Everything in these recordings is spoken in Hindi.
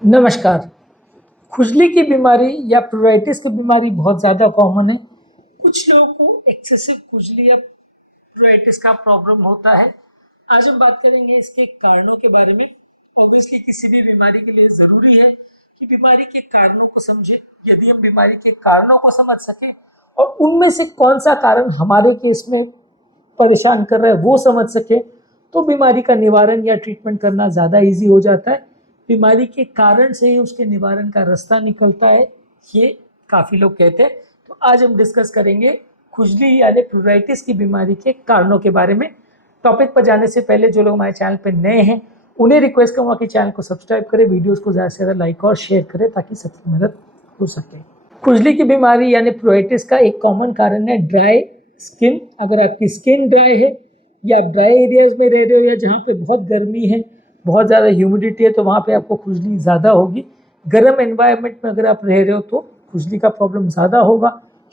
नमस्कार। खुजली की बीमारी या प्यूराइटिस की बीमारी बहुत ज़्यादा कॉमन है। कुछ लोगों को एक्सेसिव खुजली या प्यूराइटिस का प्रॉब्लम होता है। आज हम बात करेंगे इसके कारणों के बारे में। ऑब्वियसली किसी भी बीमारी के लिए ज़रूरी है कि बीमारी के कारणों को समझे। यदि हम बीमारी के कारणों को समझ सकें और उनमें से कौन सा कारण हमारे केस में परेशान कर रहा है वो समझ सके तो बीमारी का निवारण या ट्रीटमेंट करना ज़्यादा इजी हो जाता है। बीमारी के कारण से ही उसके निवारण का रास्ता निकलता है, ये काफ़ी लोग कहते हैं। तो आज हम डिस्कस करेंगे खुजली यानी प्यूराइटिस की बीमारी के कारणों के बारे में। टॉपिक पर जाने से पहले जो लोग हमारे चैनल पर नए हैं उन्हें रिक्वेस्ट करूँगा कि चैनल को सब्सक्राइब करें, वीडियोस को ज़्यादा से ज़्यादा लाइक और शेयर करें ताकि सबकी मदद हो सके। खुजली की बीमारी यानी प्यूराइटिस का एक कॉमन कारण है ड्राई स्किन। अगर आपकी स्किन ड्राई है या आप ड्राई एरियाज में रह रहे हो या जहाँ पे बहुत गर्मी है, बहुत ज़्यादा ह्यूमिडिटी है, तो वहाँ पे आपको खुजली ज़्यादा होगी। गर्म एनवायरनमेंट में अगर आप रह रहे हो तो खुजली का प्रॉब्लम ज़्यादा होगा।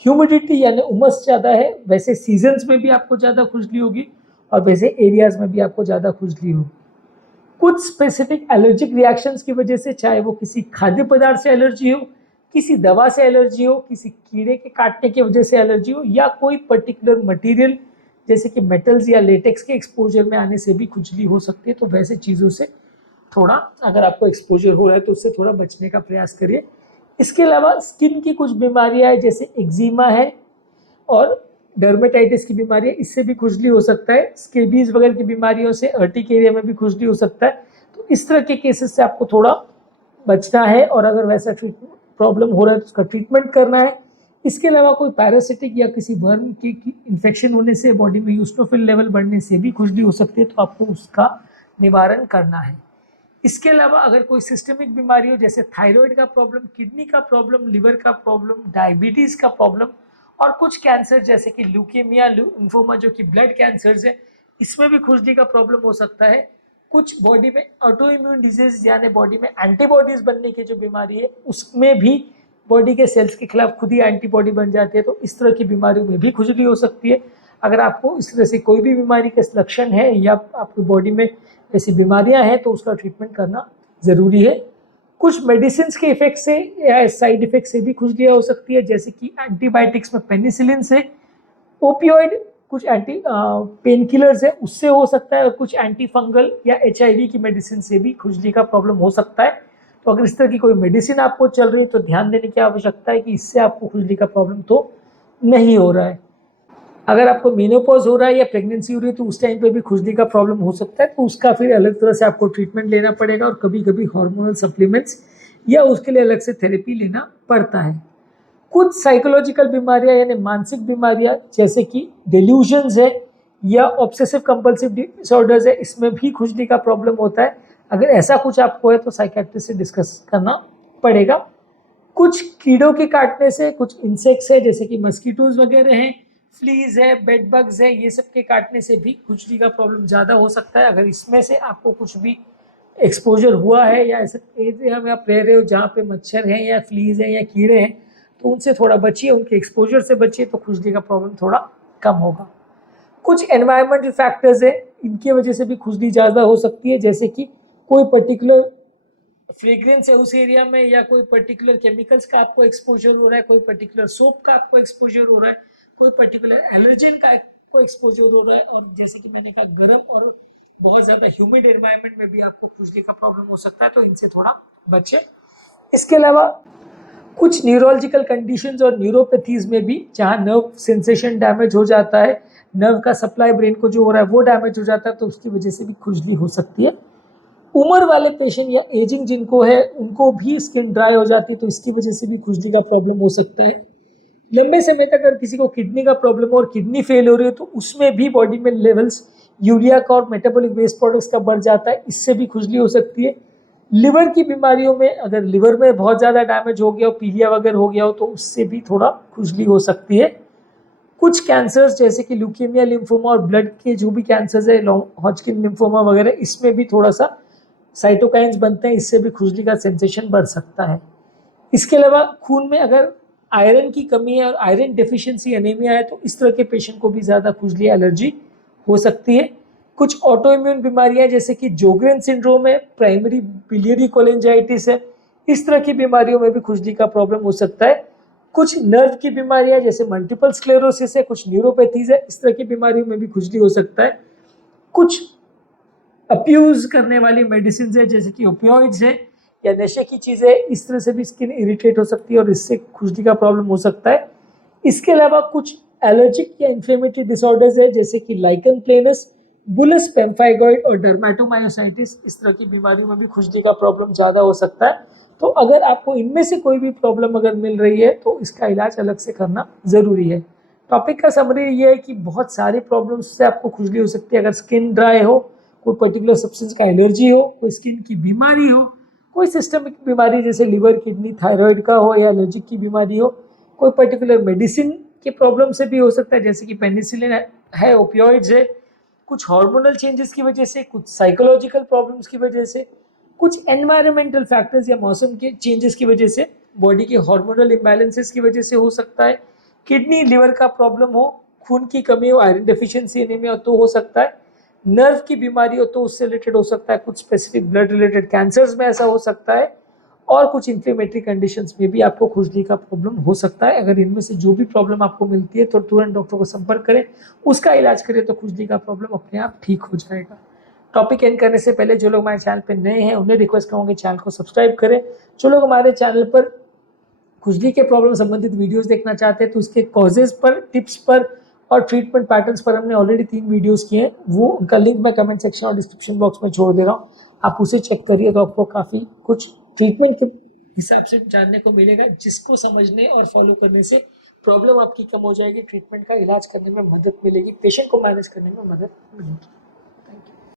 ह्यूमिडिटी यानी उमस ज़्यादा है, वैसे सीजन्स में भी आपको ज़्यादा खुजली होगी और वैसे एरियाज़ में भी आपको ज़्यादा खुजली होगी। कुछ स्पेसिफिक एलर्जिक रिएक्शंस की वजह से, चाहे वो किसी खाद्य पदार्थ से एलर्जी हो, किसी दवा से एलर्जी हो, किसी कीड़े के काटने की वजह से एलर्जी हो, या कोई पर्टिकुलर मटेरियल जैसे कि मेटल्स या लेटेक्स के एक्सपोजर में आने से भी खुजली हो सकती है। तो वैसे चीज़ों से थोड़ा, अगर आपको एक्सपोजर हो रहा है तो उससे थोड़ा बचने का प्रयास करिए। इसके अलावा स्किन की कुछ बीमारियां हैं जैसे एक्जिमा है और डर्मेटाइटिस की बीमारी है, इससे भी खुजली हो सकता है। स्केबीज वगैरह की बीमारियों से अर्टिक एरिया में भी खुजली हो सकता है। तो इस तरह के केसेस से आपको थोड़ा बचना है और अगर वैसा ट्रीटमेंट प्रॉब्लम हो रहा है तो उसका ट्रीटमेंट करना है। इसके अलावा कोई पैरासिटिक या किसी वर्म की इन्फेक्शन होने से, बॉडी में यूस्ट्रोफिल लेवल बढ़ने से भी खुजली हो सकती है, तो आपको उसका निवारण करना है। इसके अलावा अगर कोई सिस्टमिक बीमारी हो जैसे थायराइड का प्रॉब्लम, किडनी का प्रॉब्लम, लिवर का प्रॉब्लम, डायबिटीज का प्रॉब्लम और कुछ कैंसर जैसे कि ल्यूकेमिया, लिम्फोमा जो कि ब्लड कैंसर्स है, इसमें भी खुजली का प्रॉब्लम हो सकता है। कुछ बॉडी में ऑटो इम्यून डिजीज यानी बॉडी में एंटीबॉडीज बनने की जो बीमारी है उसमें भी बॉडी के सेल्स के खिलाफ खुद ही एंटीबॉडी बन जाती है, तो इस तरह की बीमारियों में भी खुजली हो सकती है। अगर आपको इस तरह से कोई भी बीमारी के लक्षण है या आपकी बॉडी में ऐसी बीमारियां हैं तो उसका ट्रीटमेंट करना ज़रूरी है। कुछ मेडिसिन के इफेक्ट से या साइड इफेक्ट से भी खुजलियाँ हो सकती है, जैसे कि एंटीबायोटिक्स में पेनिसिलिन से, ओपियोइड कुछ एंटी पेन किलर्स है उससे हो सकता है, और कुछ एंटी फंगल या HIV की मेडिसिन से भी खुजली का प्रॉब्लम हो सकता है। तो अगर इस तरह की कोई मेडिसिन आपको चल रही है तो ध्यान देने की आवश्यकता है कि इससे आपको खुजली का प्रॉब्लम तो नहीं हो रहा है। अगर आपको मेनोपॉज हो रहा है या प्रेगनेंसी हो रही है तो उस टाइम पे भी खुजली का प्रॉब्लम हो सकता है, तो उसका फिर अलग तरह से आपको ट्रीटमेंट लेना पड़ेगा और कभी कभी हार्मोनल सप्लीमेंट्स या उसके लिए अलग से थेरेपी लेना पड़ता है। कुछ साइकोलॉजिकल बीमारियां यानी मानसिक बीमारियां जैसे कि डिल्यूजन्स है या ऑब्सेसिव कंपल्सिव डिसऑर्डर्स है, इसमें भी खुजली का प्रॉब्लम होता है। अगर ऐसा कुछ आपको है तो साइकियाट्रिस्ट से डिस्कस करना पड़ेगा। कुछ कीड़ों के काटने से, कुछ इंसेक्ट्स है जैसे कि मस्कीटोज वगैरह हैं, फ्लीज है, बेड बग्स है, ये सब के काटने से भी खुजली का प्रॉब्लम ज़्यादा हो सकता है। अगर इसमें से आपको कुछ भी एक्सपोजर हुआ है या ऐसे एरिया में आप रह रहे हो जहाँ पे मच्छर हैं या फ्लीज हैं या कीड़े हैं तो उनसे थोड़ा बचिए, उनके एक्सपोजर से बचिए, तो खुजली का प्रॉब्लम थोड़ा कम होगा। कुछ एनवायरमेंटल फैक्टर्स है, इनकी वजह से भी खुजली ज़्यादा हो सकती है, जैसे कि कोई पर्टिकुलर फ्रेग्रेंस है उस एरिया में, या कोई पर्टिकुलर केमिकल्स का आपको एक्सपोजर हो रहा है, कोई पर्टिकुलर सोप का आपको एक्सपोजर हो रहा है, कोई पर्टिकुलर एलर्जन का आपको एक्सपोजर हो रहा है, और जैसे कि मैंने कहा गर्म और बहुत ज़्यादा ह्यूमिड एनवायरनमेंट में भी आपको खुजली का प्रॉब्लम हो सकता है, तो इनसे थोड़ा बचें। इसके अलावा कुछ न्यूरोलॉजिकल कंडीशंस और न्यूरोपैथीज में भी, जहाँ नर्व सेंसेशन डैमेज हो जाता है, नर्व का सप्लाई ब्रेन को जो हो रहा है वो डैमेज हो जाता है, तो उसकी वजह से भी खुजली हो सकती है। उम्र वाले पेशेंट या एजिंग जिनको है उनको भी स्किन ड्राई हो जाती है, तो इसकी वजह से भी खुजली का प्रॉब्लम हो सकता है। लंबे समय तक अगर किसी को किडनी का प्रॉब्लम हो और किडनी फेल हो रही है तो उसमें भी बॉडी में लेवल्स यूरिया का और मेटाबॉलिक वेस्ट प्रोडक्ट्स का बढ़ जाता है, इससे भी खुजली हो सकती है। लिवर की बीमारियों में अगर लिवर में बहुत ज़्यादा डैमेज हो गया हो, पीलिया वगैरह हो गया हो, तो उससे भी थोड़ा खुजली हो सकती है। कुछ कैंसर्स जैसे कि ल्यूकेमिया, लिम्फोमा और ब्लड के जो भी कैंसर्स है, हॉजकिन लिम्फोमा वगैरह, इसमें भी थोड़ा सा साइटोकाइंस बनते हैं, इससे भी खुजली का सेंसेशन बढ़ सकता है। इसके अलावा खून में अगर आयरन की कमी है और आयरन डेफिशिएंसी एनीमिया है तो इस तरह के पेशेंट को भी ज़्यादा खुजली एलर्जी हो सकती है। कुछ ऑटो इम्यून बीमारियां जैसे कि जोग्रेन सिंड्रोम है, प्राइमरी बिलियरी कोलेंजाइटिस है, इस तरह की बीमारियों में भी खुजली का प्रॉब्लम हो सकता है। कुछ नर्व की बीमारियां जैसे मल्टीपल स्क्लेरोसिस है, कुछ न्यूरोपैथीज है, इस तरह की बीमारियों में भी खुजली हो सकता है। कुछ अब्यूज करने वाली मेडिसिन है जैसे कि ओपियोइड्स है या नशे की चीजें, इस तरह से भी स्किन इरिटेट हो सकती है और इससे खुजली का प्रॉब्लम हो सकता है। इसके अलावा कुछ एलर्जिक या इन्फ्लेमेटरी डिसऑर्डर्स है जैसे कि लाइकन प्लेनस, बुलस पेम्फाइगॉइड और डर्मेटोमायोसाइटिस, इस तरह की बीमारियों में भी खुजली का प्रॉब्लम ज़्यादा हो सकता है। तो अगर आपको इनमें से कोई भी प्रॉब्लम अगर मिल रही है तो इसका इलाज अलग से करना ज़रूरी है। टॉपिक का समरी ये है कि बहुत सारी प्रॉब्लम्स से आपको खुजली हो सकती है। अगर स्किन ड्राई हो, कोई पर्टिकुलर सब्सटेंस का एलर्जी हो, कोई स्किन की बीमारी हो, कोई सिस्टमिक बीमारी जैसे लिवर, किडनी, थायराइड का हो या एलर्जिक की बीमारी हो, कोई पर्टिकुलर मेडिसिन की प्रॉब्लम से भी हो सकता है जैसे कि पेनिसिलिन है, ओपियोइड्स है, कुछ हार्मोनल चेंजेस की वजह से, कुछ साइकोलॉजिकल प्रॉब्लम्स की वजह से, कुछ एनवायरमेंटल फैक्टर्स या मौसम के चेंजेस की वजह से, बॉडी के हार्मोनल इम्बैलेंसेस की वजह से हो सकता है। किडनी लिवर का प्रॉब्लम हो, खून की कमी हो, आयरन डेफिशिएंसी एनीमिया हो तो हो सकता है। नर्व की बीमारी हो तो उससे रिलेटेड हो सकता है। कुछ स्पेसिफिक ब्लड रिलेटेड कैंसर्स में ऐसा हो सकता है और कुछ इन्फ्लेमेटरी कंडीशंस में भी आपको खुजली का प्रॉब्लम हो सकता है। अगर इनमें से जो भी प्रॉब्लम आपको मिलती है तो तुरंत डॉक्टर को संपर्क करें, उसका इलाज करें तो खुजली का प्रॉब्लम अपने आप ठीक हो जाएगा। टॉपिक एंड करने से पहले जो लोग हमारे चैनल पर नए हैं उन्हें रिक्वेस्ट करूँगा चैनल को सब्सक्राइब करें। जो लोग हमारे चैनल पर खुजली के प्रॉब्लम संबंधित वीडियोस देखना चाहते हैं तो उसके कॉजेज पर, टिप्स पर और ट्रीटमेंट पैटर्न्स पर हमने ऑलरेडी 3 वीडियोस किए हैं। वो उनका लिंक मैं कमेंट सेक्शन और डिस्क्रिप्शन बॉक्स में छोड़ दे रहा हूँ, आप उसे चेक करिए तो आपको काफ़ी कुछ ट्रीटमेंट के हिसाब से जानने को मिलेगा, जिसको समझने और फॉलो करने से प्रॉब्लम आपकी कम हो जाएगी, ट्रीटमेंट का इलाज करने में मदद मिलेगी, पेशेंट को मैनेज करने में मदद मिलेगी।